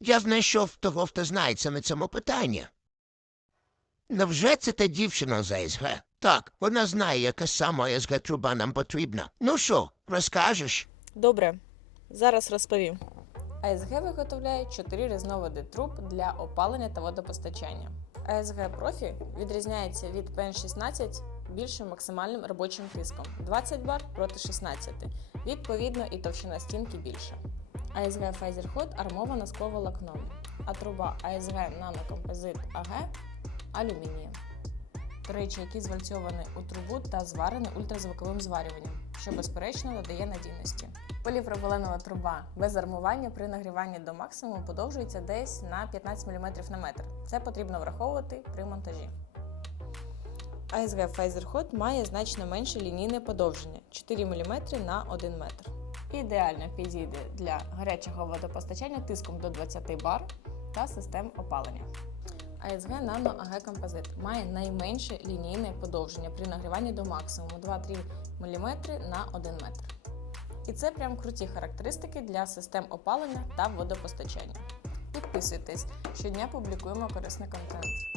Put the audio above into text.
Я знайшов того, хто знається на цьому питанні. Невже це та дівчина з СГ? Так, вона знає, яка сама СГ труба нам потрібна. Ну що, розкажеш? Добре, зараз розповім. АСГ виготовляє чотири різновиди труб для опалення та водопостачання. АСГ профі відрізняється від ПН16 більшим максимальним робочим тиском 20 бар проти 16. Відповідно, і товщина стінки більша. АСГ Hot армована скловолокном, а труба АСГ Нанокомпозит АГ алюмінієм. Речі, який звальцьований у трубу та зварений ультразвуковим зварюванням, що безперечно додає надійності. Поліпропиленова труба без армування при нагріванні до максимуму подовжується десь на 15 мм на метр. Це потрібно враховувати при монтажі. Pfizer Hot має значно менше лінійне подовження 4 мм на 1 метр. Ідеально підійде для гарячого водопостачання тиском до 20 бар та систем опалення. ASG Nano AG Composite має найменше лінійне подовження при нагріванні до максимуму 2-3 мм на 1 метр. І це прям круті характеристики для систем опалення та водопостачання. Підписуйтесь, щодня публікуємо корисний контент.